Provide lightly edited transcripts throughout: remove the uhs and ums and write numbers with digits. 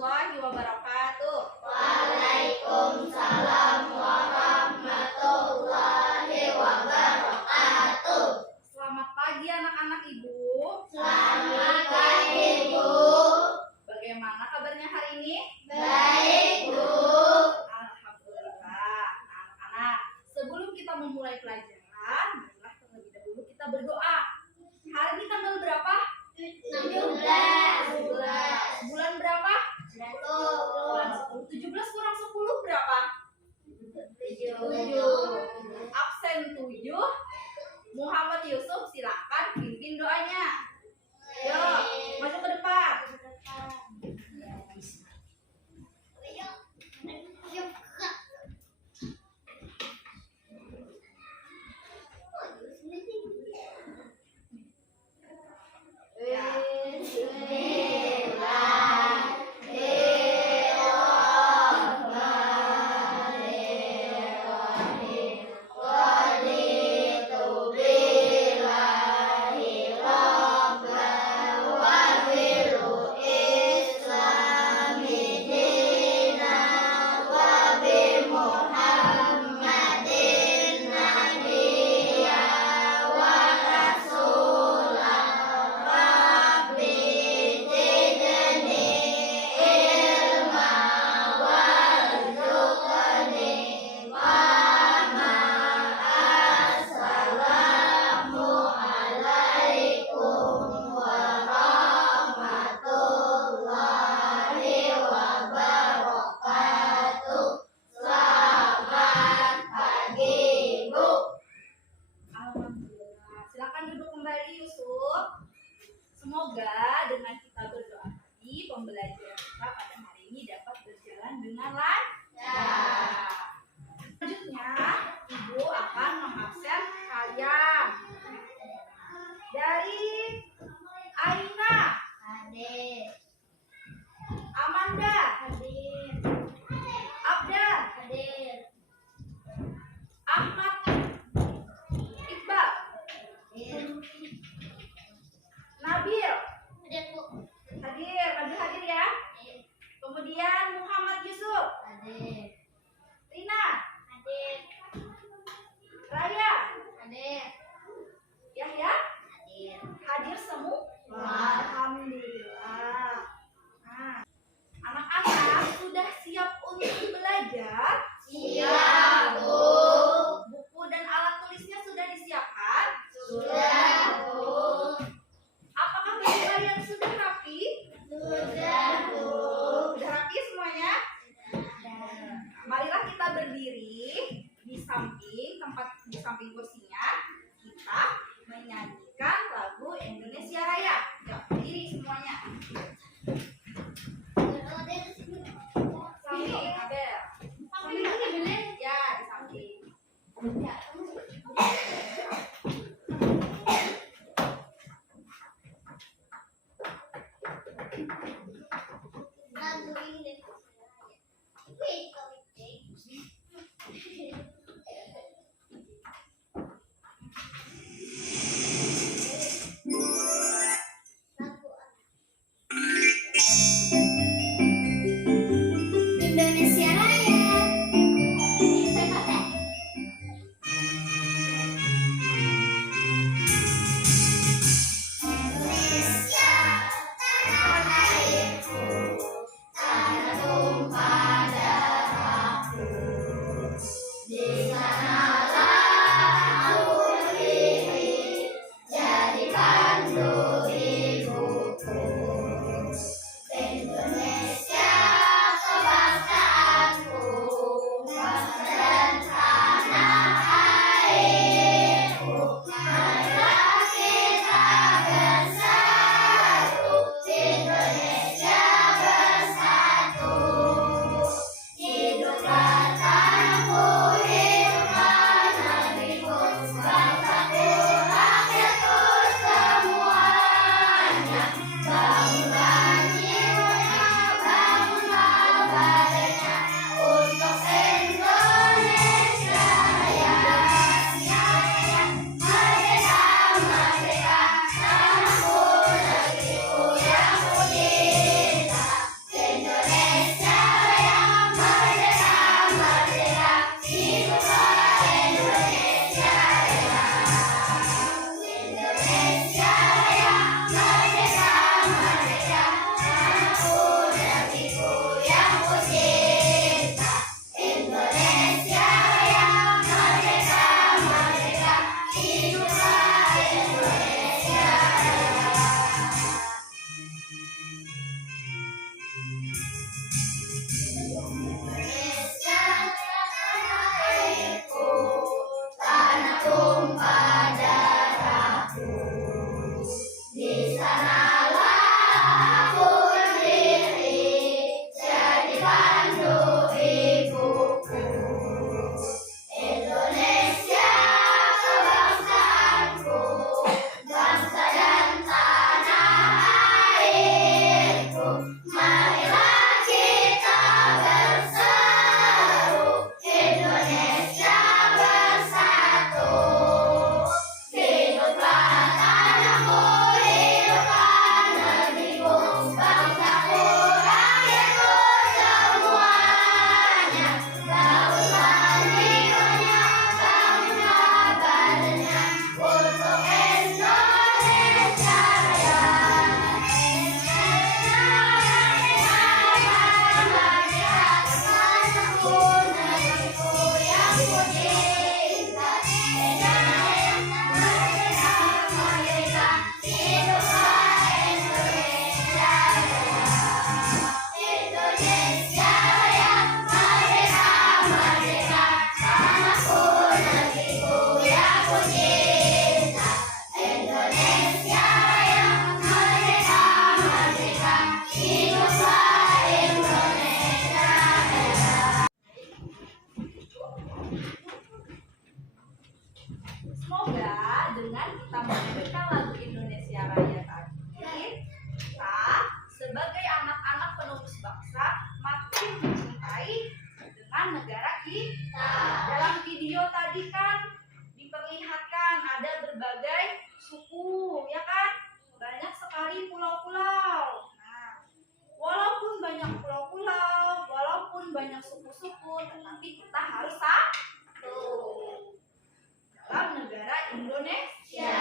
warahmatullahi wabarakatuh. Waalaikumsalam warahmatullahi wabarakatuh. Selamat pagi anak-anak Ibu. Selamat pagi, Bu. Bagaimana kabarnya hari ini? Baik, Bu. Alhamdulillah. Anak-anak, sebelum kita memulai pelajaran, marilah terlebih dahulu kita berdoa. Hari ini tanggal berapa? 16. Bulan berapa? 1. Bulan 10. 17 kurang 10 berapa? 7. Absen 7. Muhammad Yusuf, silakan pimpin doanya. Yuk, maju ke depan. Semoga dengan kita berdoa tadi, pembelajaran kita pada hari ini dapat berjalan dengan lancar. Selanjutnya, Ibu akan mengabsen kalian. Dari Aina, Hadir. Amanda, Hadir. Abdan, Hadir. Ahmad, Iqbal, Hadir. Nabil, Hadir, Bu. hadir ya. Kemudian Muhammad Yusuf, Hadir. Rina, Hadir. Raya, Hadir. Yahya, Hadir. hadir semua. Wah. Alhamdulillah. Nah, anak-anak sudah siap untuk belajar? Siap, Bu. Buku dan alat tulisnya sudah disiapkan? Sudah, Bu. Apakah baju kalian sudah rapi? Sudah, Bu. Sudah rapi semuanya? Marilah kita berdiri di samping kursinya. Kita menyanyikan lagu Indonesia Raya. Yuk, berdiri semuanya. Samping, Abel. Samping ini Belen? Ya, di samping. Lagu ini. Indonesia Raya. Indonesia tanah airku, tanah sebagai anak-anak penerus bangsa makin mencintai dengan negara kita. Dalam video tadi kan diperlihatkan ada berbagai suku, ya kan? Banyak sekali pulau-pulau. Nah, walaupun banyak pulau-pulau, walaupun banyak suku-suku, tetapi kita harus satu dalam negara Indonesia.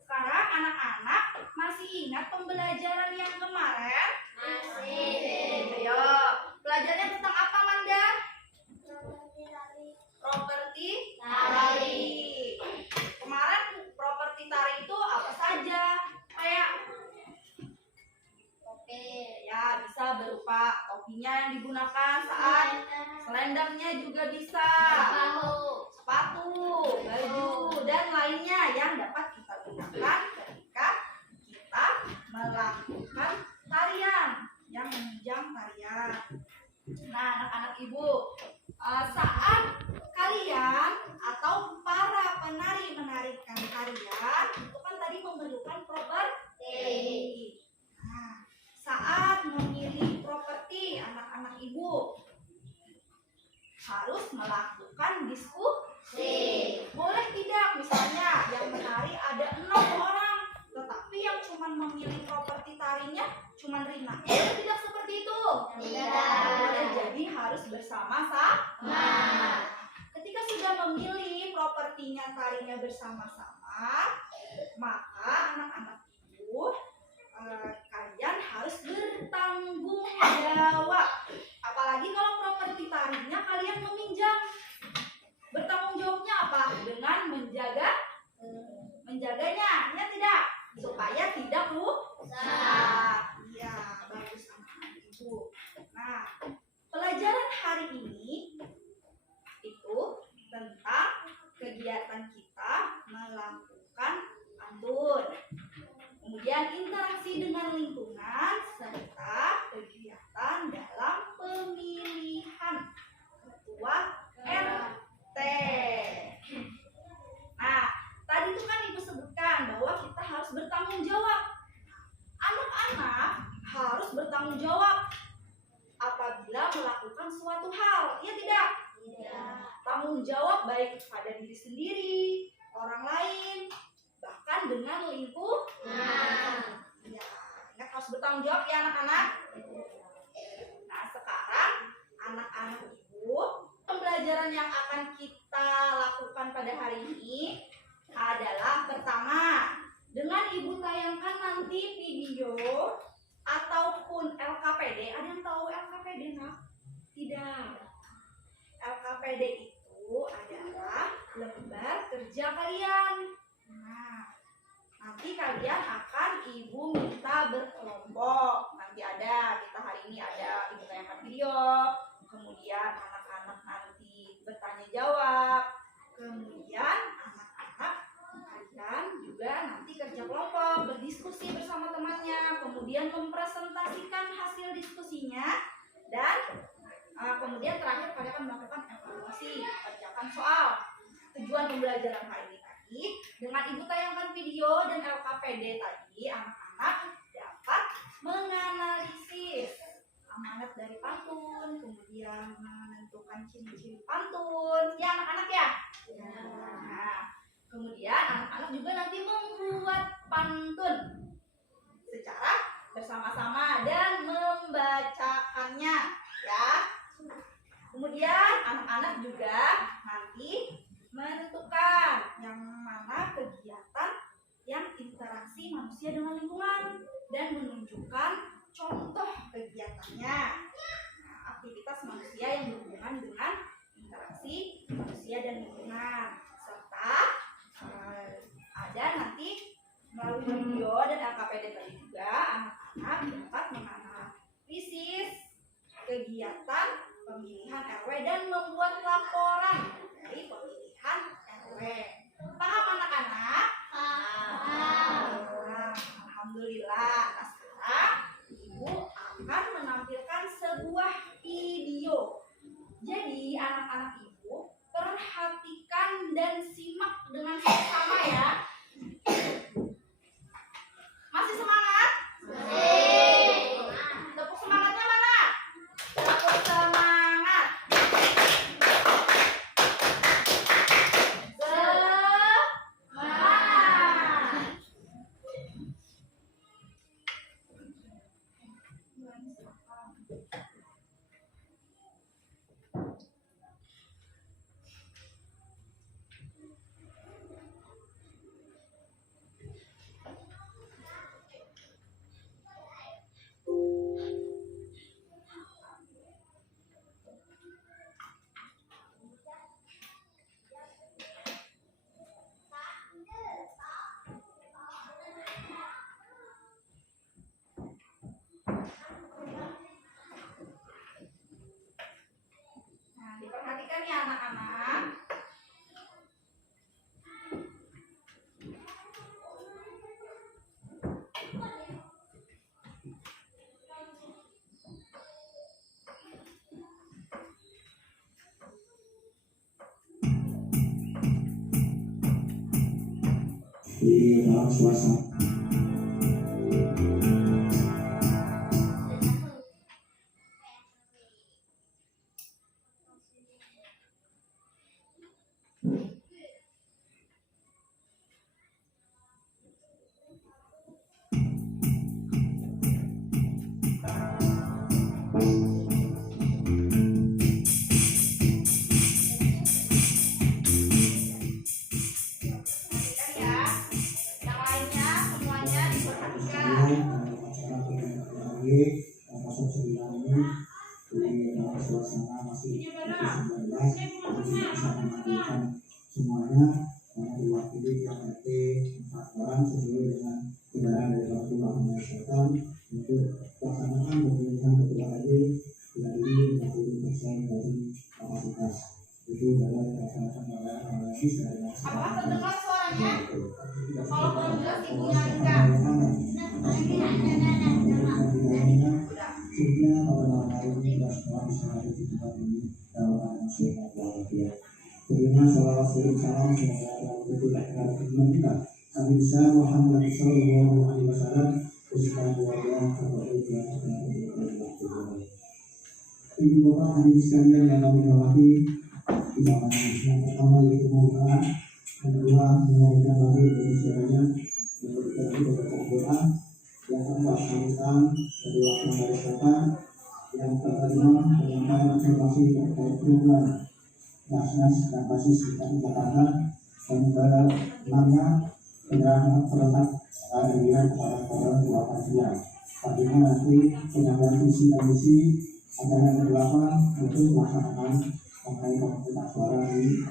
Sekarang anak-anak masih ingat pembelajaran yang kemarin? Masih. Ayo, belajarnya tentang apa, Manda? Properti tari. Kemarin properti tari itu apa saja? Kayak ya bisa berupa topinya yang digunakan saat selendangnya juga bisa, sepatu, baju, dan lainnya yang dapat kita gunakan ketika kita melakukan tarian, yang menunjang tarian. Nah, anak-anak ibu, saat kalian atau para penari menarikan tarian itu kan tadi memerlukan properti. Nah, saat memilih properti, anak-anak ibu harus melakukan diskusi. Boleh tidak misalnya yang menari ada 6 orang, tetapi yang cuma memilih properti tarinya cuma Rina. Tidak seperti itu. Tidak. Boleh, jadi harus bersama-sama. Ketika sudah memilih propertinya tarinya bersama-sama, maka anak-anak ibu kalian harus bertanggung jawab. Apalagi kalau properti tarinya kalian meminjam. Bertanggung jawabnya apa? Dengan menjaganya, ya tidak? Supaya tidak rusak. Iya, bagus anak-anak ibu. Nah, pelajaran hari ini itu tentang kegiatan kita melakukan pantun. Kemudian interaksi dengan lingkungan serta kegiatan dalam pemilihan ketua RT. Nah, tadi itu kan Ibu sebutkan bahwa kita harus bertanggung jawab. Anak-anak harus bertanggung jawab apabila melakukan suatu hal, ya tidak? Tanggung jawab baik pada diri sendiri, orang lain, bahkan dengan lingkungan. Ya, ingat harus bertanggung jawab ya anak-anak. Nah, sekarang anak-anak ibu, pembelajaran yang akan kita lakukan pada hari ini adalah pertama, dengan ibu tayangkan nanti video ataupun LKPD. Ada yang tahu LKPD, nak? Tidak. LKPD itu adalah lembar kerja kalian. Nah, nanti kalian akan ibu minta berkelompok. Nanti ada, kita hari ini ada ibu tayangkan video, kemudian anak-anak nanti bertanya jawab, kemudian anak-anak kalian juga nanti kerja kelompok, berdiskusi bersama temannya, kemudian mempresentasikan hasil diskusinya, dan kemudian terakhir kalian akan melakukan evaluasi, kerjakan soal. Tujuan pembelajaran hari ini tadi, dengan ibu tayangkan video dan LKPD tadi, anak-anak dapat menganalisis amanat dari pantun, kemudian menentukan ciri-ciri pantun, ya anak-anak ya. Nah, kemudian anak-anak juga nanti membuat pantun secara bersama-sama dan membacakannya, ya. Kemudian anak-anak juga nanti menentukan yang mana kegiatan yang interaksi manusia dengan lingkungan dan menunjukkan contoh kegiatannya. Nah, aktivitas manusia yang berhubungan dengan interaksi manusia dan lingkungan, serta ada nanti melalui video dan LKPD tadi juga anak-anak dapat menganalisis kegiatan pemilihan RW dan membuat laporan dari pemilihan RW. Paham anak-anak? Alhamdulillah. Nah, sekarang ibu akan menampilkan sebuah video. Jadi anak-anak ibu perhatikan dan simak dengan seksama ya. Masih semangat? di dalam suasana. Masuk 9 ini di dalam suasana masih COVID-19, jadi bisa memastikan semuanya karena diwakili yang RT 4 orang sesuai dengan kendaraan dari Bapak Kesehatan untuk pelaksanaan pemilihan ketua RW dari 50% dari kapasitas. Itu dalam melaksanakan pemilihan lagi secara nasional. Apa terdengar suaranya? Kalau belum jelas ibunya enggak. Sehingga pada malam hari ini kita semua bisa hadir di tempat ini dalam keadaan sehat walafiat. Beriman salawat serta salam semoga Allah tidak terhadap kita. Nabi besar Muhammad Sallallahu Alaihi Wasallam beserta keluarga keluarga Ibu bapak hadirin sekalian yang kami hormati, yang pertama yaitu pembukaan, yang kedua menyampaikan bagi Indonesia Raya, yang ketiga beberapa doa, yang keempat pembukaan, kedua pembahasan, yang kelima penyampaian informasi terkait program Basnas dan Basis di Jakarta, dan ke-6 penyerahan perangkat aliran kepada korban 8 jam. Artinya nanti penyampaian visi dan misi akan yang ke-8 untuk melaksanakan mengenai pemungutan suara di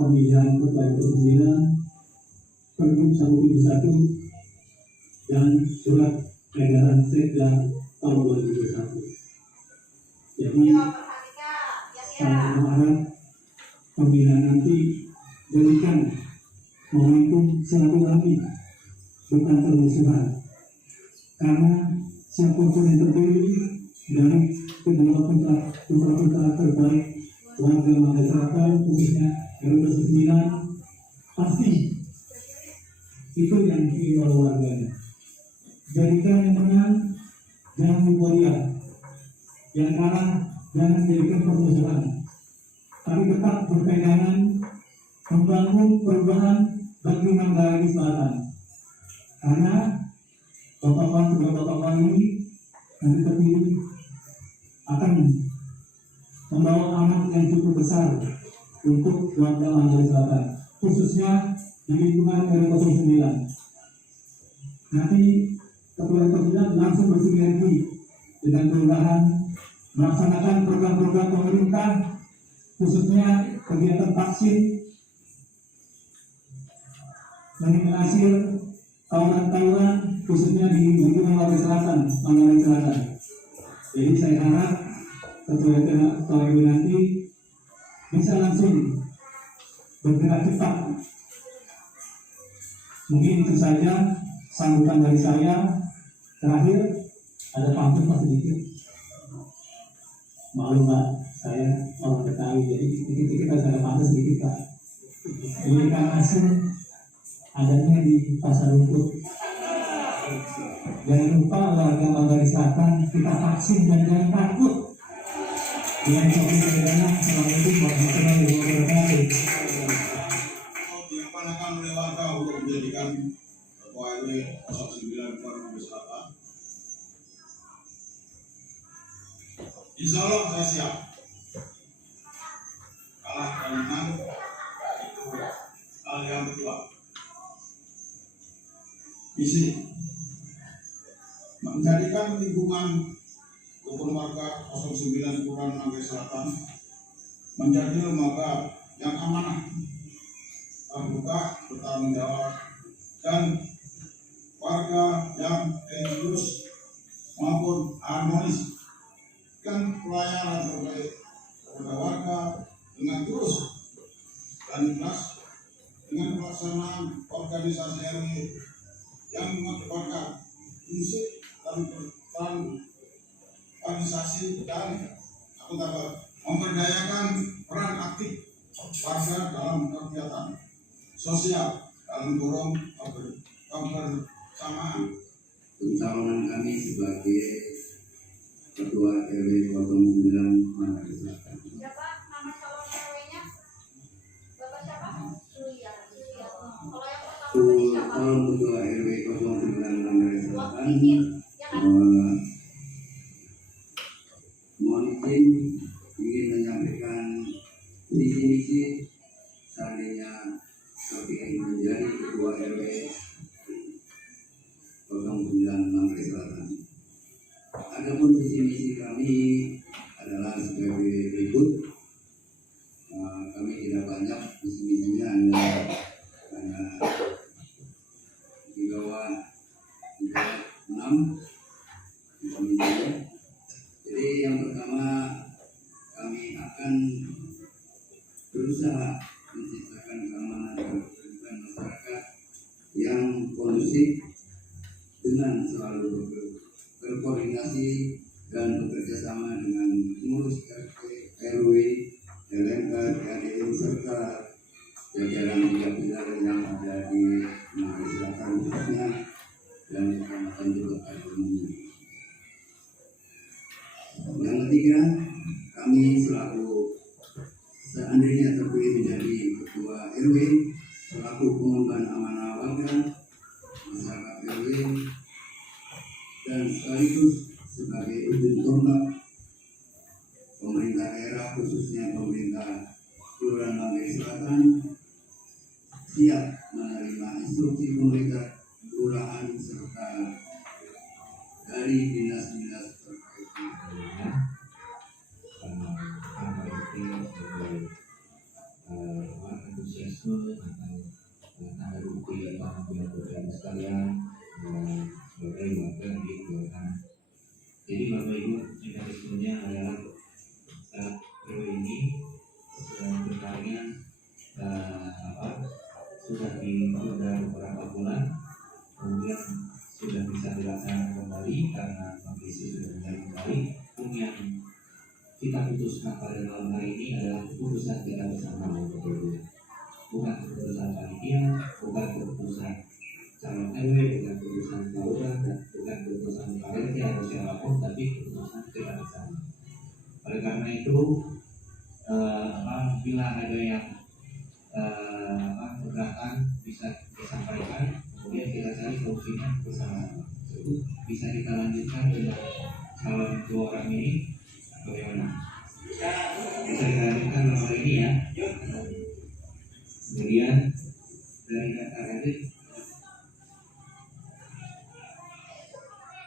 pemilihan ketua RT 9 Pergub 171 dan surat edaran Sekda tahun 2021. Jadi saya berharap pemilihan nanti jadikan momentum silaturahmi bukan permusuhan, karena siapapun yang terpilih dari kedua putra terbaik warga masyarakat khususnya RW 9 pasti itu yang diinginkan oleh warganya. Jadikan yang menang jangan euforia, yang kalah jangan jadikan permusuhan, tapi tetap berpegangan membangun perubahan bagi Manggarai Selatan. Karena bapak-bapak ini nanti terpilih akan membawa amanat yang cukup besar untuk warga Manggarai Selatan, khususnya di lingkungan RW 09. Nanti ketua RW 09 langsung bersinergi dengan kelurahan melaksanakan program-program pemerintah, khususnya kegiatan vaksin, mengeliminasi tawuran-tawuran khususnya di lingkungan Manggarai Selatan. Jadi saya harap ketua RW nanti bisa langsung bergerak cepat. Mungkin itu saja sambutan dari saya. Terakhir ada pantun Pak sedikit. Maklum Pak, saya orang Betawi, jadi dikit-dikit harus ada pantun sedikit Pak. Ini kan asal adanya di Pasar Rumput. Jangan lupa warga Manggarai Selatan, kita vaksin dan jangan takut. Dengan sopir-sopirnya, Assalamualaikum warahmatullahi wabarakatuh. Diamanahkan oleh warga untuk menjadikan Ketua RW 09 Manggarai Selatan. Insya Allah saya siap. Kalah dan menang itu hal yang kedua. Misi menjadikan lingkungan rukun warga 09 Kelurahan Manggarai Selatan menjadi lembaga yang amanah, terbuka, bertanggung jawab, dan warga yang religius maupun harmonis, dan pelayanan terbaik kepada warga dengan tulus dan ikhlas dengan pelaksanaan organisasi RW yang mengedepankan prinsip dan organisasi dan akutabel, memberdayakan peran aktif warga dalam kegiatan sosial dalam forum kebersamaan. Pencalonan kami sebagai Ketua RW 09 Manggarai Selatan. Siapa nama calon RW-nya? Bapak siapa? Suya. Kalau yang pertama tadi siapa? Calon Ketua RW 09 Manggarai Selatan. Ya kan? Mohon izin ingin menyampaikan visi-misi seandainya kami menjadi Ketua RW 09 Manggarai Selatan. Adapun visi-misi kami adalah sebagai berikut. Kami tidak banyak, visi-misinya hanya di bawah 6 visi-misinya. Jadi yang pertama, kami akan berusaha menciptakan keamanan dan ketertiban masyarakat yang kondusif dengan selalu berkoordinasi dan bekerja sama dengan pengurus RT, RW, LMK, RDU serta jajaran tiga pilar yang ada di Manggarai Selatan khususnya dan Kecamatan Jeluk umumnya. Yang ketiga, kami selaku seandainya terpilih menjadi Ketua RW selaku pengemban amanah warga masyarakat RW dan sekaligus sebagai ujung tombak pemerintah daerah khususnya pemerintah Kelurahan Manggarai Selatan siap menerima instruksi pemerintah kelurahan serta dari dinas-dinas terkait. Apa itu sebagai antusiasme atau tanda bukti pihak sekalian sebagai warga di kelurahan. Jadi Bapak Ibu, mekanismenya adalah RW ini sebenarnya sudah ditunda beberapa bulan, kemudian sudah bisa dilaksanakan kembali karena kondisi sudah mulai kembali. Yang kita putuskan pada malam hari ini adalah keputusan kita bersama, bukan keputusan panitia, bukan keputusan calon RW, bukan keputusan lurah, bukan keputusan RT atau siapapun, tapi keputusan kita bersama. Oleh karena itu, bila ada yang keberatan bisa disampaikan, kemudian kita cari solusinya bersama. Bisa kita lanjutkan dengan calon dua orang ini bagaimana? Bisa kita lanjutkan nomor ini ya. Kemudian dari kata tadi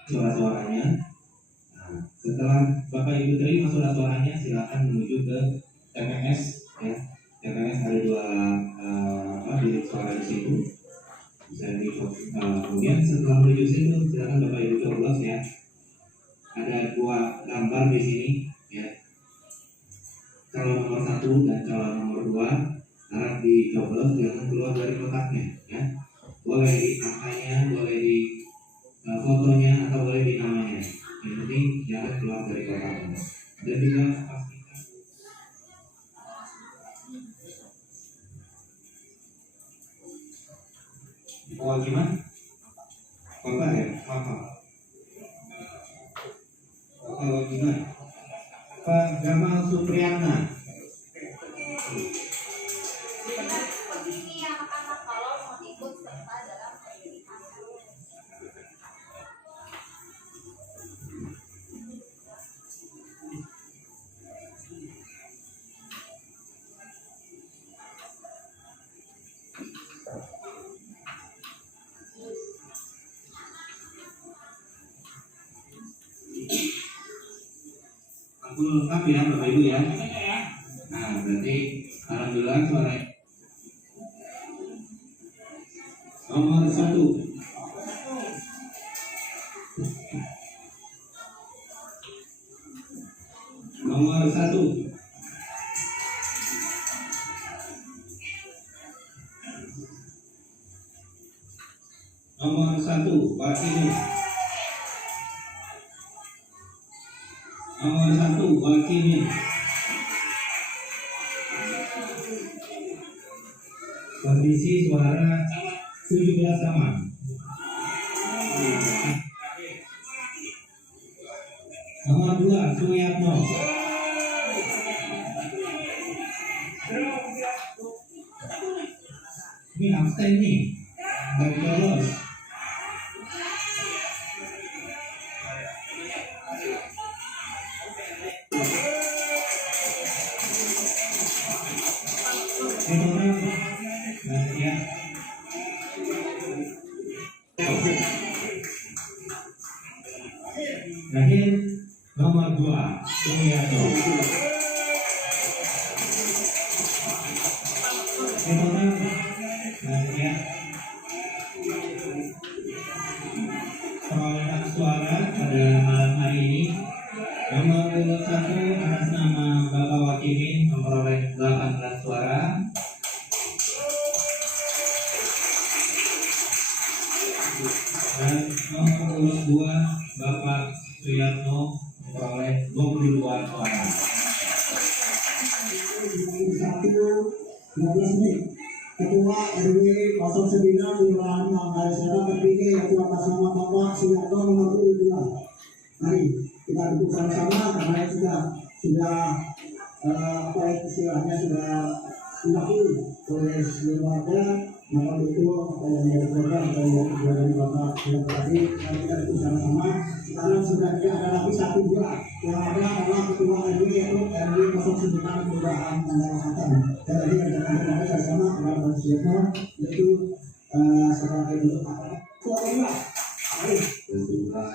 suara-suaranya. Nah, setelah Bapak Ibu terima suara-suaranya, silakan menuju ke TPS ya. TPS ada dua bilik suara di situ. Bisa kemudian setelah menuju situ, silakan Bapak Ibu coblos ya. Ada dua gambar di sini ya. calon nomor 1 dan calon nomor 2 harap dicoblos, jangan keluar dari kotaknya ya. Boleh di angkanya, boleh di fotonya, atau boleh di namanya. Yang penting jangan keluar dari kotaknya. Dan juga pastikan kewajiban Bapak ya, Bapak kewajiban Pak Gamal Supriyana. Benar seperti ini anak-anak kalau mau ikut serta dalam pemilihan. Aku lengkap ya Bapak Ibu ya. Nah berarti alhamdulillah suara nomor 1. Nomor 1. Nomor 1 Pak Ini. Nomor 1 Wakilnya. Kondisi suara 17 sama. Nomor 2 Suyatno. Ini absen nih, nggak lolos. Terakhir nomor 2 Suyatno. Perolehan suara pada malam hari ini, nomor 1 atas nama Bapak Wakilin memperoleh 18 suara. Dan nomor 2 Bapak Suyatno memperoleh 22 suara. 12 menit. Ketua RW 09 Kelurahan Manggarai Selatan terpilih yaitu atas nama Bapak Suyatno nomor 22. Mari kita duduk sama-sama karena sudah apa istilahnya sudah diakui oleh seluruh warga. Maka itu apa yang menjadi program dari Bapak Suyatno tadi, kita duduk sama-sama karena sudah tidak ada lagi 1-2 yang ada adalah ketua RW yaitu RW 09 Kelurahan Manggarai Selatan. Dan tadi rekan-rekan bersama kepada Bapak Suyatno yaitu sebagai bentuk apa? Ketua mari. Bersyukur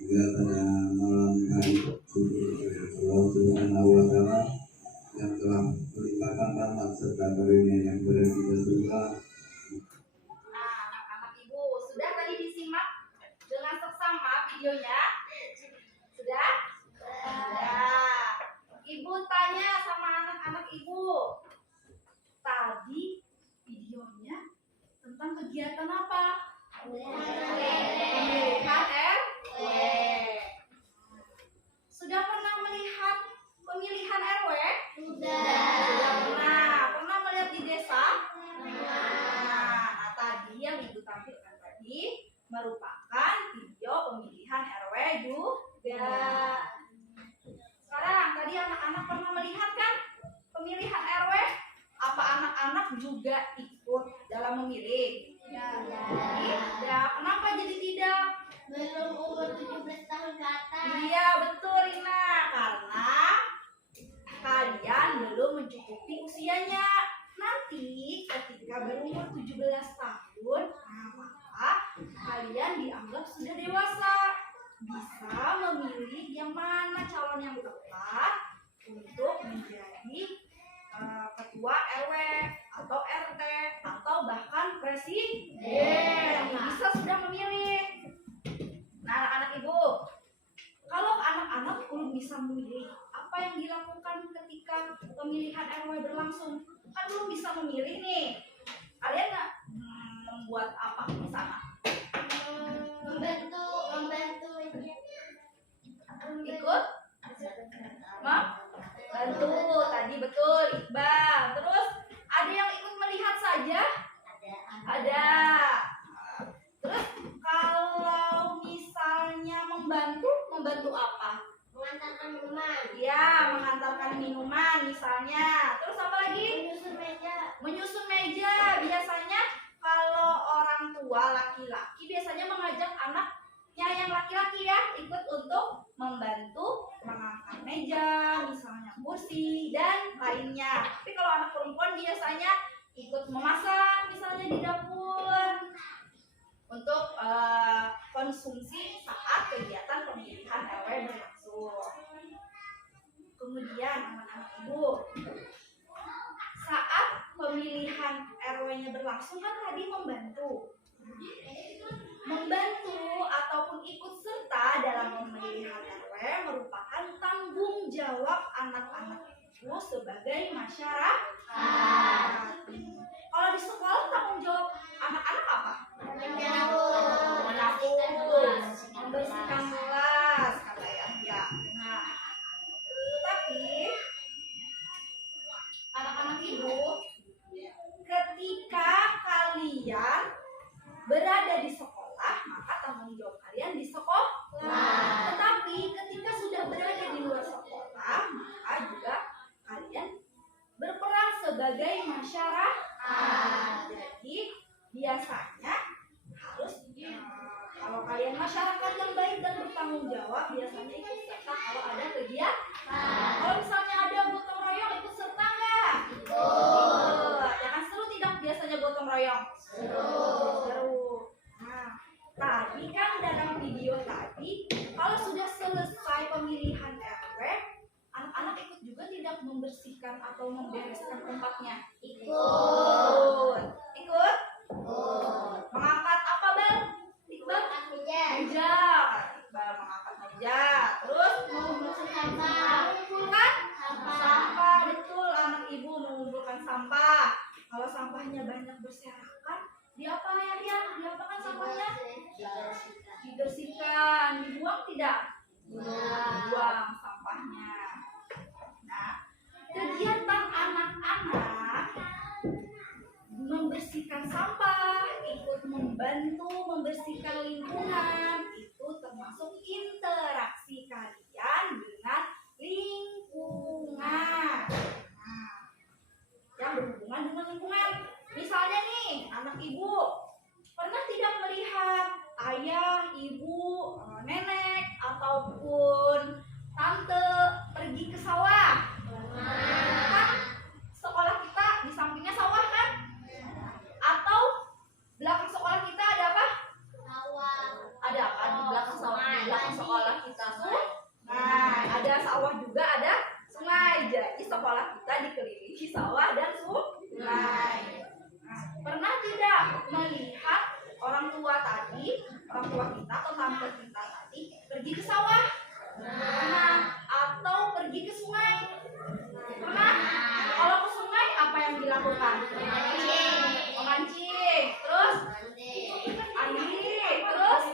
juga pada malam hari Allah Subhanahu wa Ta'ala yang telah melimpahkan rahmat serta karunia yang berarti bersyukur. Nah, anak-anak ibu sudah tadi disimak dengan seksama videonya? Sudah? Sudah. Ibu tanya sama anak-anak ibu. Tadi videonya tentang kegiatan apa? Pemilihan RW. Sudah pernah melihat pemilihan RW? Sudah pernah. Pernah melihat di desa? Nah, tadi yang ibu tampilkan tadi merupakan video pemilihan RW juga. Sekarang tadi anak-anak pernah melihat kan pemilihan RW? Apa anak-anak juga ikut dalam memilih? Tidak. Kenapa jadi tidak? Belum umur 17 tahun ke atas. Iya betul Rina, karena kalian belum mencukupi usianya. Nanti ketika berumur 17 tahun, maka kalian dianggap sudah dewasa, bisa memilih yang mana calon yang tepat untuk menjadi ketua RW atau RT atau bahkan presiden. Bisa sudah memilih. Nah, anak-anak ibu, kalau anak-anak belum bisa memilih, apa yang dilakukan ketika pemilihan RW berlangsung? Kan belum bisa memilih nih. Kalian membuat apa di sana? Membantu Ikut? Bantu tadi betul Iqbal. Terus ada yang ikut melihat saja? Ada. Terus kalau misalnya membantu apa? mengantarkan minuman, Ya, mengantarkan minuman misalnya. Terus apa lagi? menyusun meja, Menyusun meja. Biasanya kalau orang tua laki-laki biasanya mengajak anaknya yang laki-laki ya ikut untuk membantu mengangkat meja, misalnya kursi dan lainnya. Tapi kalau anak perempuan biasanya ikut memasak misalnya di dapur untuk konsumsi saat kegiatan pemilihan RW berlangsung. Kemudian anak-anak ibu, saat pemilihan RW-nya berlangsung kan tadi membantu ataupun ikut serta dalam pemilihan RW merupakan tanggung jawab anak-anak itu sebagai masyarakat. Kalau di sekolah tanggung jawab anak-anak apa? Membersihkan kelas kata ya. Nah, tapi anak-anak ibu, ketika kalian berada di sekolah, maka tanggung jawab kalian di sekolah. Tetapi ketika sudah berada di luar sekolah, maka juga kalian berperan sebagai masyarakat. Jadi biasanya harus kalau kalian masyarakat yang baik dan bertanggung jawab, biasanya ikut serta kalau ada kegiatan. Kalau misalnya ada gotong royong, ikut serta nggak? Ikut. Jangan seru tidak biasanya gotong royong? Seru. Nah, tadi kan dalam video tadi, kalau sudah selesai pemilihan RW, anak-anak ikut juga tidak membersihkan atau membereskan tempatnya? Ikut. Ikut? Mengangkat apa, Bang? Iqbal? Meja. Iqbal mengangkat meja. Terus mengumpulkan sampah. Betul, anak ibu mengumpulkan sampah. Kalau sampahnya banyak berserakan, diapakan sampahnya? Dibersihkan. Dibuang tidak? Buang sampahnya. Nah, kegiatan anak-anak membersihkan sampah, ikut membantu membersihkan lingkungan, itu termasuk interaksi kalian dengan lingkungan. Nah, yang berhubungan dengan lingkungan. Misalnya nih, anak ibu pernah tidak melihat ayah, ibu, nenek, ataupun tante pergi ke sawah? Kan sekolah kita di sampingnya sawah kan? Atau belakang sekolah kita ada apa? Ada apa di belakang sawah? Di belakang sekolah kita sungai. Ada sawah juga, ada sungai. Jadi sekolah kita dikelilingi sawah dan sungai. Nah, pernah tidak melihat orang tua kita atau tante kita tadi pergi ke sawah? Pernah. Atau pergi ke sungai? Pernah. Kalau ke sungai apa yang dilakukan? Memancing. Terus? Terus?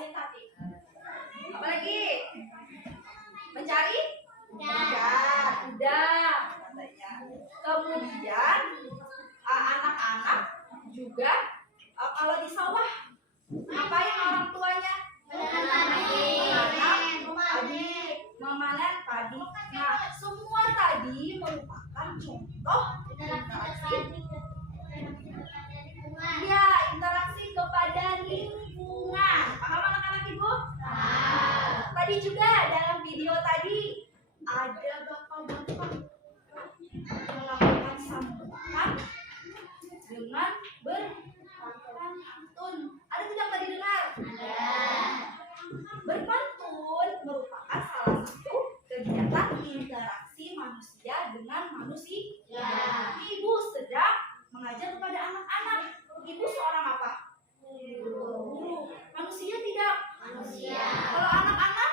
Apa lagi? Mencari? Udang katanya. Kemudian anak-anak juga kalau di sawah ngapain orang tuanya? Memanen padi. Nah, semua tadi merupakan contoh interaksi kepada lingkungan. Paham anak-anak ibu? Tadi juga dalam video tadi ada bapak-bapak melakukan sambutan dengan berpantun. Ada tidak tadi dengar? Berpantun merupakan salah satu kegiatan interaksi manusia dengan manusia. Ibu sedang mengajar kepada anak-anak. Ibu seorang apa? Guru. Manusia tidak? Kalau anak-anak?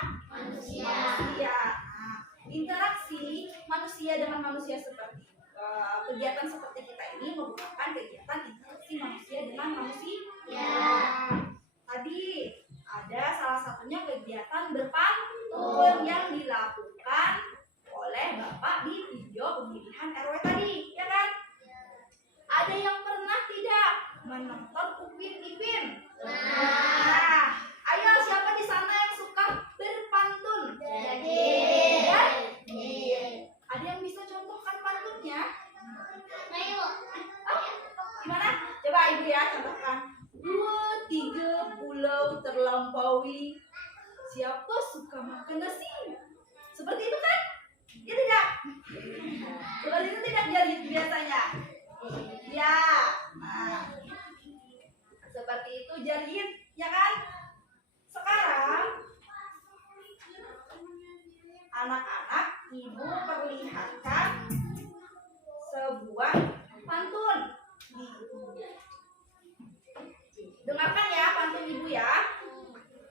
Upin Ipin? Nah, ayo siapa di sana yang suka berpantun? Ada yang bisa contohkan pantunnya? Gimana? Coba ibu ya contohkan. 2, 3 pulau terlampaui. Siapa suka makan nasi? Seperti itu kan? Ya tidak? Seperti itu tidak jadi biasanya? Ya. Nah, seperti itu Jarit, ya kan? Sekarang anak-anak ibu perlihatkan sebuah pantun. Dengarkan ya pantun ibu ya.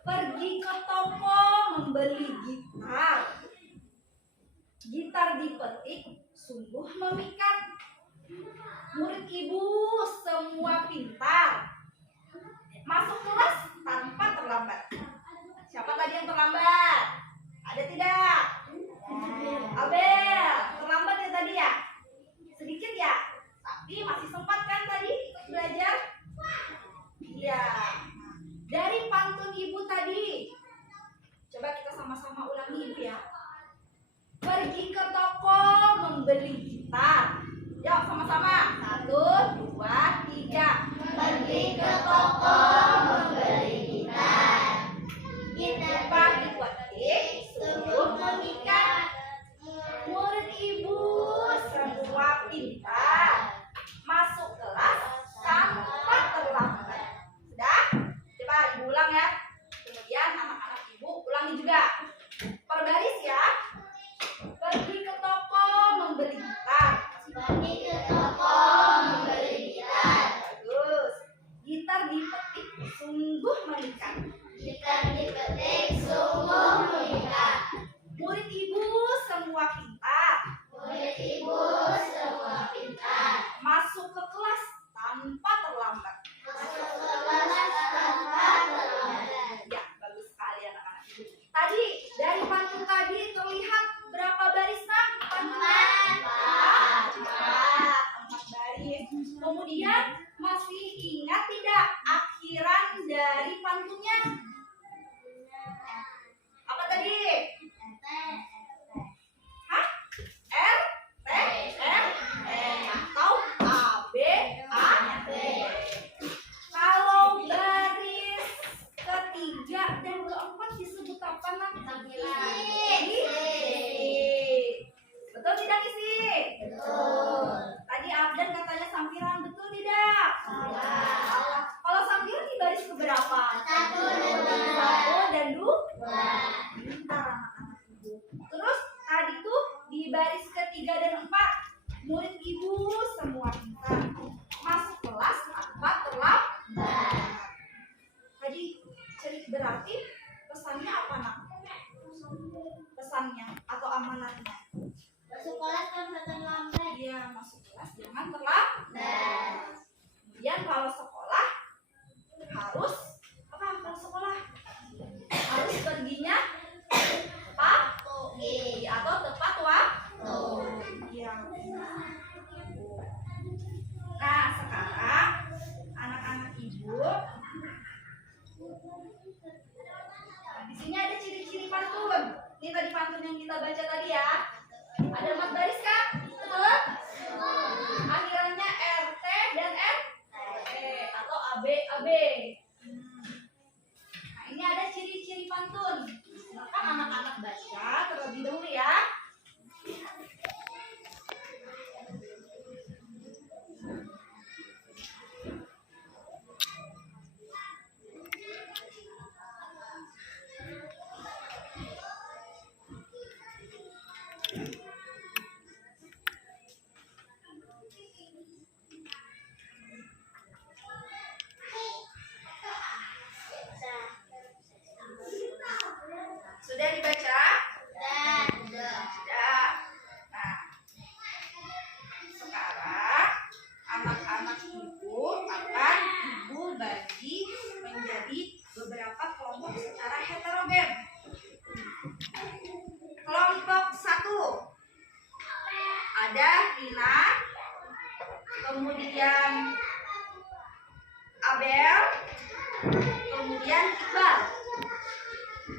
Pergi ke toko membeli gitar. Gitar dipetik sungguh memikat. Murid ibu semua pintar. Masuk kelas tanpa terlambat. Siapa tadi yang terlambat? Ada tidak? Abel, terlambat ya tadi ya? Sedikit ya? Tapi masih sempat kan tadi ikut belajar? Iya. Dari pantun ibu tadi, coba kita sama-sama ulangi ibu ya. Pergi ke toko membeli gitar. Yuk sama-sama. 1, 2, 3. Pergi ke toko membeli gitar. Gitar dipetik sungguh memikat. Murid ibu semua pintar. Masuk kelas tanpa terlambat. Sudah? Coba ibu ulang ya. Kemudian anak-anak ibu ulangi juga. Perbaris ya. Pergi ke toko membeli gitar. Pergi ke toko membeli gitar. Bagus. Gitar dipetik sungguh memikat. Gitar dipetik sungguh memikat. Murid ibu semua pintar. Murid ibu semua pintar. Masuk ke kelas tanpa terlambat. Masuk kelas tanpa terlambat. Ya, bagus sekali anak-anak ibu. Tadi dari pantun tadi terlihat berapa baris nak pantunnya? 4 baris. Kemudian masih ingat tidak akhiran dari pantunnya? Apa tadi? Hah? R, T, M, atau A, B, A, D. Kalau baris ketiga dan keempat disebut apa nak? Betul tidak isi? Betul. Tadi Abdan katanya sampiran, betul tidak? Salah. Kalau sampiran di baris keberapa? 1 dan 2. Pintar anak-anak ibu. Terus tadi tuh di baris ketiga dan 4 murid ibu semua pintar. Masuk kelas tanpa terlambat. Tadi berarti pesannya apa nak? Pesannya atau amanatnya? Masuk kelas tanpa terlambat. Iya, masuk kelas jangan terlambat. Kemudian kalau sekolah harus apa? Kalau sekolah harus perginya pagi atau tepat waktu. Iya. Nah, sekarang anak-anak ibu, di sini ada ciri-ciri pantun. Ini tadi pantun yang kita baca tadi ya. Ada 4 baris kan? Betul? Akhirannya RT dan MT atau AB. Nah, ini ada ciri-ciri pantun. Silakan anak-anak baca terlebih dahulu ya. Sudah dibaca? Sudah. kemudian Iqbal.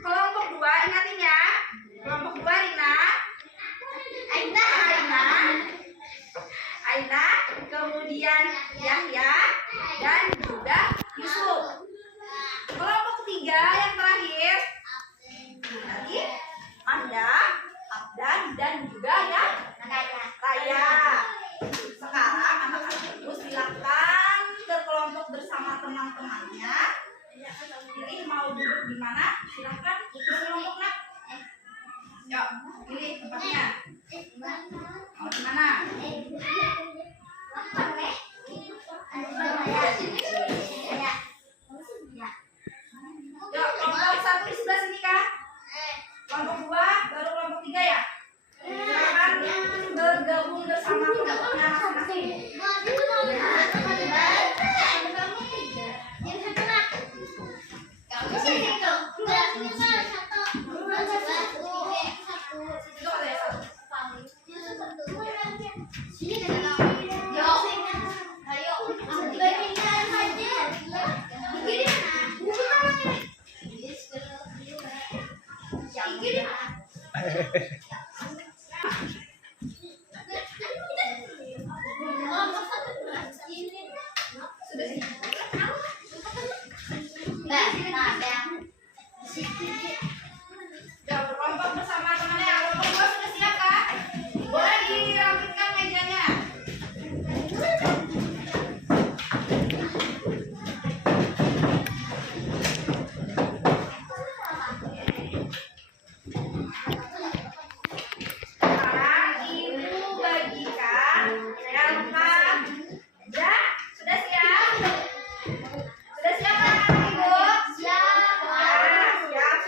Kelompok 2 ingatin ya. Kelompok 2 Rina, Aina, kemudian Yahya dan juga Yusuf. Kelompok 3 yang terakhir tadi Anda, Abdan dan juga ya Raya. Sekarang anak-anak itu silakan berkelompok bersama teman-temannya. Pilih mau duduk di mana? Silakan berkelompok nak. Yuk, pilih tempatnya. Mau di mana? Yuk, kelompok 1 di sebelah sini kah? Kelompok 2 baru kelompok 3 ya? Silakan bergabung bersama kelompoknya masing-masing. Yuk, berkelompok bersama temannya. Kelompok 2 sudah siap kah? Boleh dirapikan mejanya. Sekarang Ibu bagikan LK. Sudah siap? Sudah siap kan Ibu? Siap.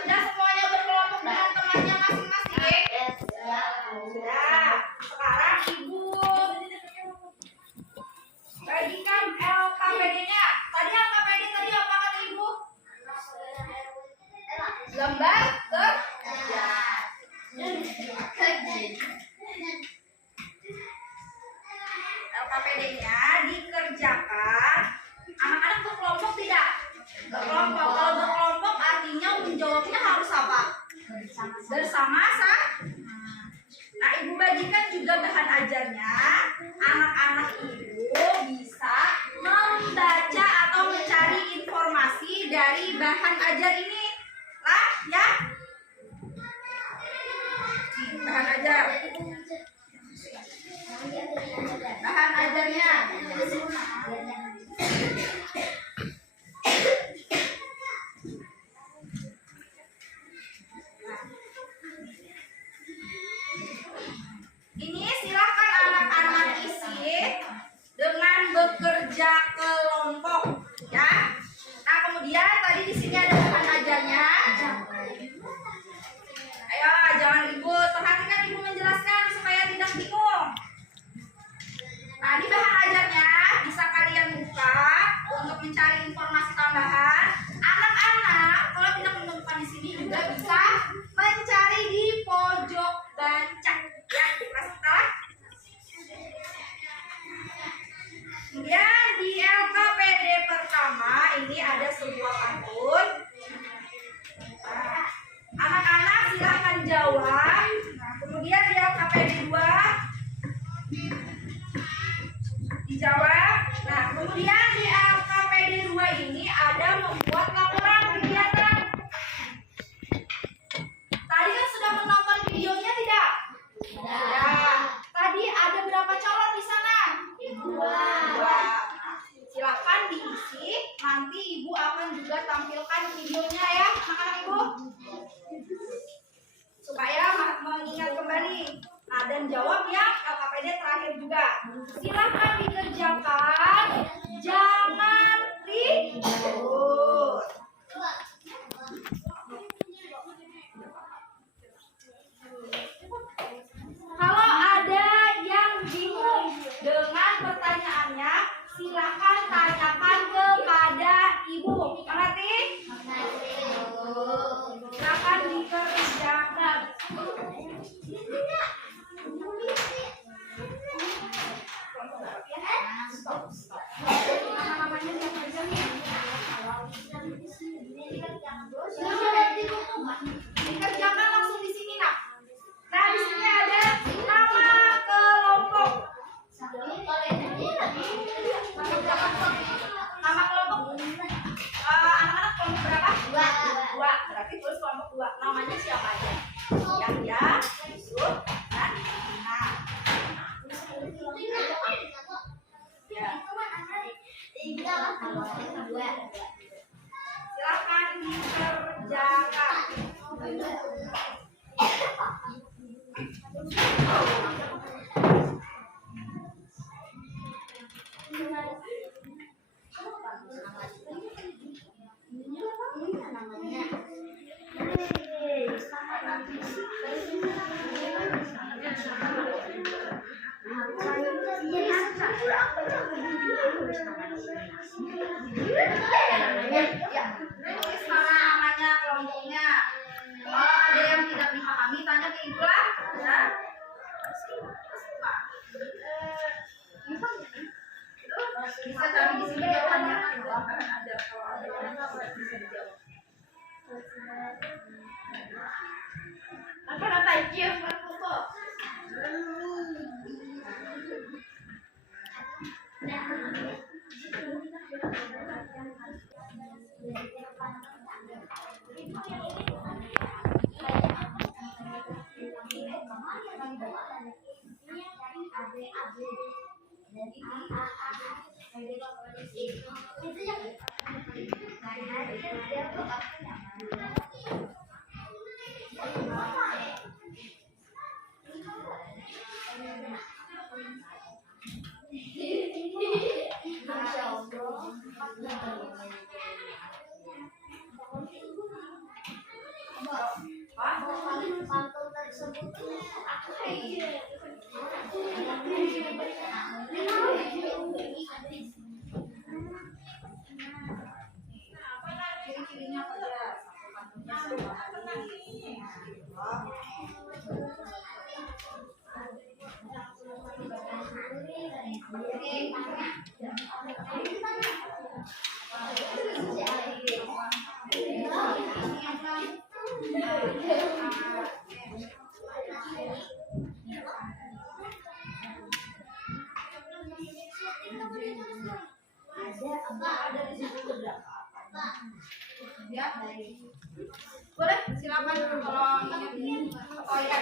Sudah semuanya berkelompok dengan temannya masing-masing? Sudah. Sekarang Ibu bagikan LKPD-nya. Tadi LKPD tadi apa kata Ibu? Lembar kerja. LKPD-nya dikerjakan. Anak-anak berkelompok tidak? Berkelompok. Kalau berkelompok artinya menjawabnya harus apa? Bersama-sama. Nah, Ibu bagikan juga bahan ajarnya. Anak-anak Ibu bisa membaca atau mencari informasi dari bahan ajar ini. Lah, ya. Bahan ajar. Bahan ajarnya. Ini silakan anak-anak isi dengan bekerja kelompok, ya. Nah, kemudian tadi di sini ada bahan ajarnya. Ayo, jangan ribut. Perhatikan Ibu menjelaskan supaya tidak bingung. Nah, di bahan ajarnya bisa kalian buka untuk mencari informasi tambahan. Anak-anak kalau tidak menemukan di sini juga bisa mencari di pojok baca, ya, di kelas kita. Kemudian di LKPD pertama ini ada sebuah pantun. Nah, anak-anak silakan jawab. Nah, kemudian di LKPD 2 dijawab. Nah, kemudian di LKPD 2 ini ada membuat laporan kegiatan. Tadi kan sudah menonton videonya tidak? Sudah. Tadi ada berapa calon di sana? 2. Silakan diisi. Nanti Ibu akan juga tampilkan videonya ya, anak-anak Ibu, supaya mengingat kembali. Nah, dan jawab ya LKPD terakhir juga. Silakan dikerjakan, jangan ribut. Kalau ada yang bingung dengan pertanyaannya, silakan tanyakan kepada Ibu. Mengerti? Silakan dikerjakan. Namanya siapa aja nih? kelompok berapa? Dua. Berarti tulis kelompok 2. Namanya siapa aja? Yahya, Yusuf, dan Rina. Ya. Silakan dikerjakan. Tulis namanya kelompoknya. Kalau ada yang tidak dipahami, tanya ke ibu lah. Ya. Bisa cari di sini jawabannya. Ada kalau ada yang bisa dijawab. Apa nata ijem berfoto? Ciri-cirinya apa ya? Ada di situ berapa? Ya, boleh silakan kalau ingin. Oh ya.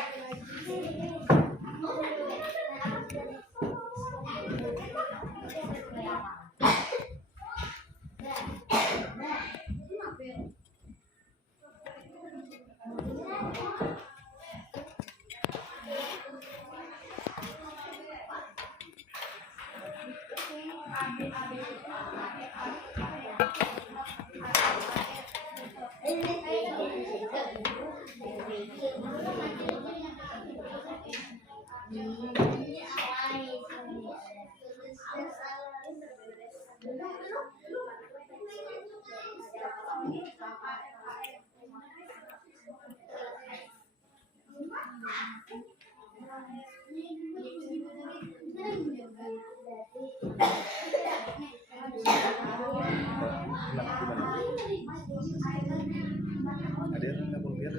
Ada yang nggak mau biar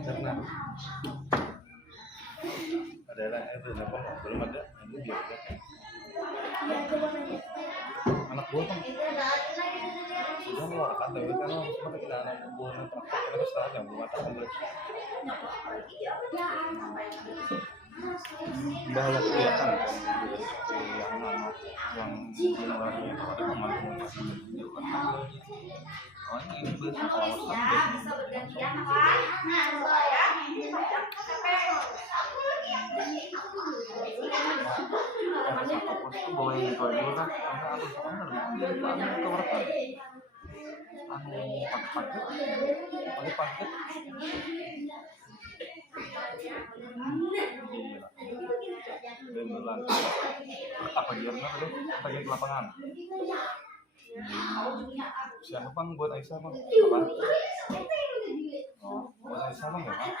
karena ada yang berapa belum ada ini biar anak buah kan sudah mengeluarkan tapi karena sempat kita anak buah praktek terus saja yang mengatakan bahwa kelihatan kan yang anak yang mengeluarkan itu ada pemahaman Menulis ya, bisa bergantian kan? Ya, apa dia bagian lapangan siapa bang buat Aisyah bang apa oh buat Aisyah bang ya bang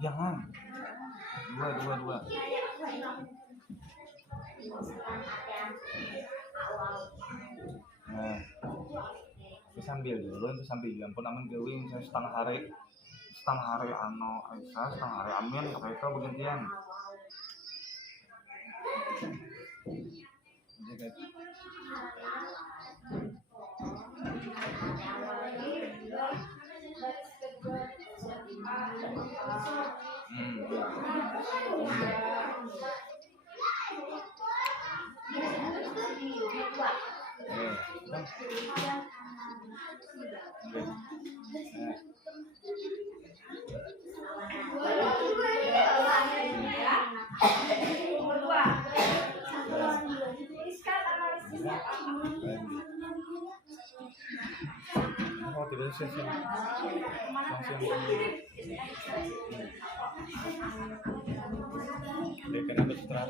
jangan dua nah itu sambil dulu itu sambil ampun aman gawing saya setengah hari ano Aisyah setengah hari Amin apa itu bergantian Ingat. Nomor 2. Tuliskan analisisnya. Oh, tidak selesai. Langsung. Dia kena berseterat.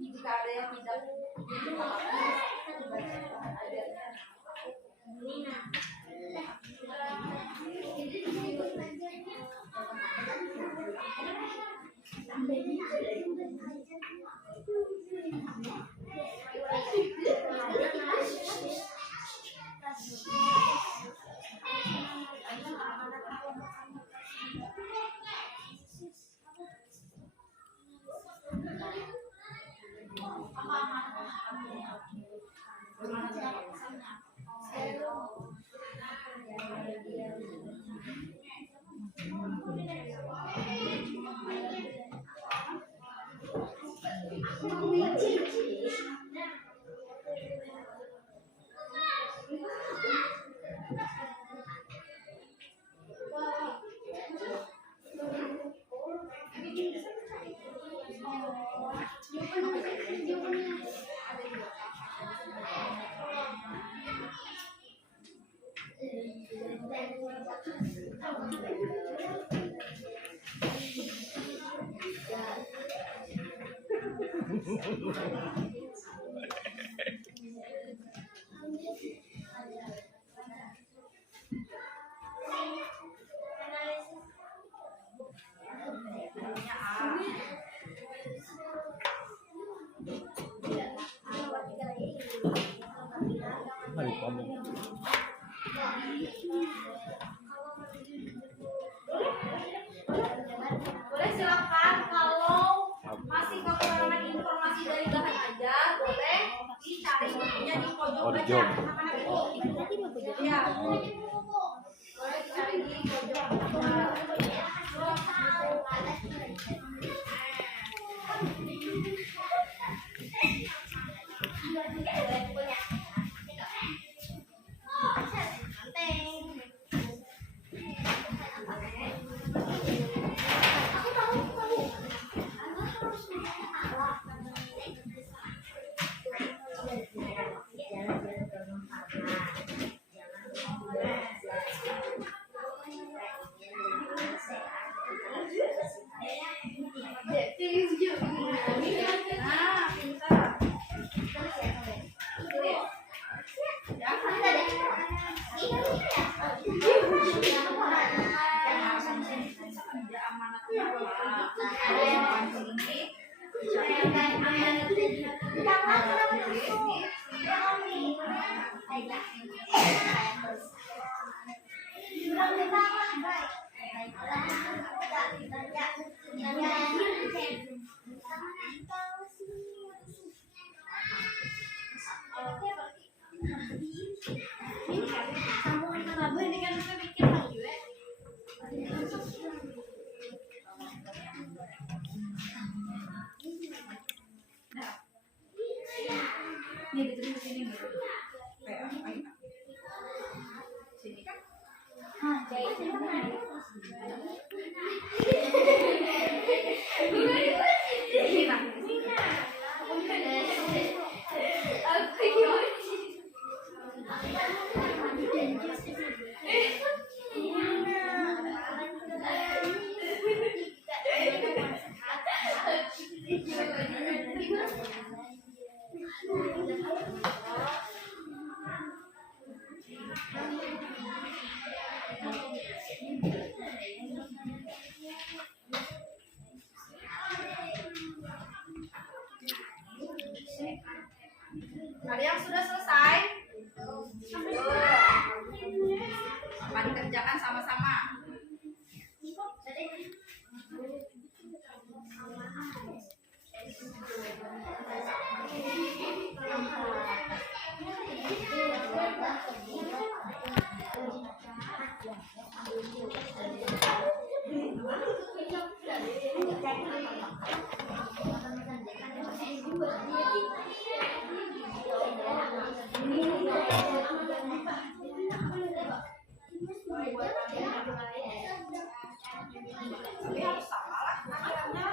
Jika ada yang tidak ngomong. Boleh silakan kalau masih kekurangan informasi dari bahan ajar, boleh dicari bukunya di pojok Oh, di aja jok. anak-anak itu. Ya. Boleh dicari di pojok Nah, pintar. Ada amanatnya Nih ditulis di sini gitu. Kayak apa ya? Sini kan? Ada yang sudah selesai? Akan dikerjakan sama-sama. Tapi harus sama lah akhirnya.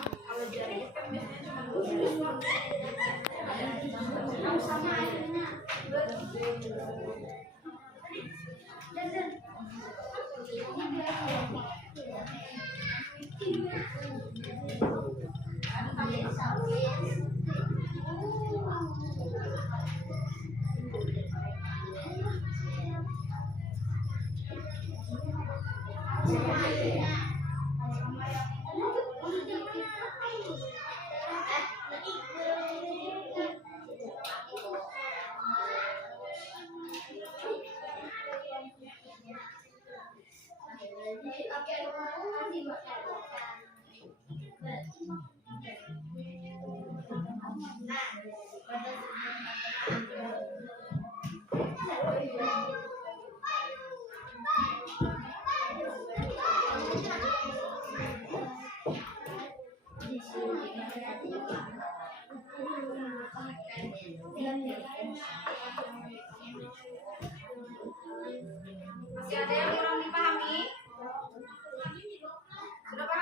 Kalau jari kan biasanya cuma 2. Harus sama akhirnya. Masih ada yang kurang dipahami? Sudah paham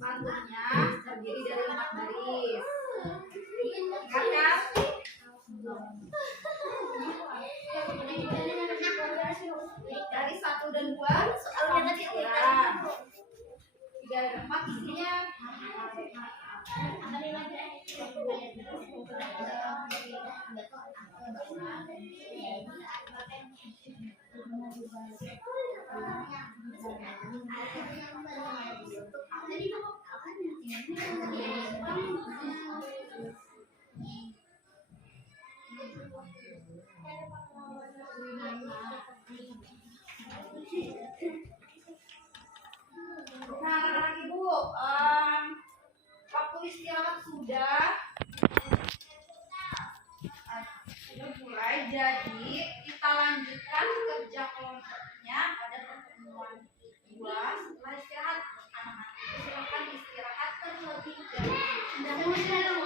Pantutnya terdiri dari 4 baris. Ingat kan? Dari 1 dan 2 soalnya tadi 3 dan 4 isinya nah, anak-anak ibu, waktu istirahat sudah mulai, jadi kita lanjutkan kerja kelompoknya pada pertemuan 2 setelah istirahat. Anak-anak silakan istirahat terlebih dahulu.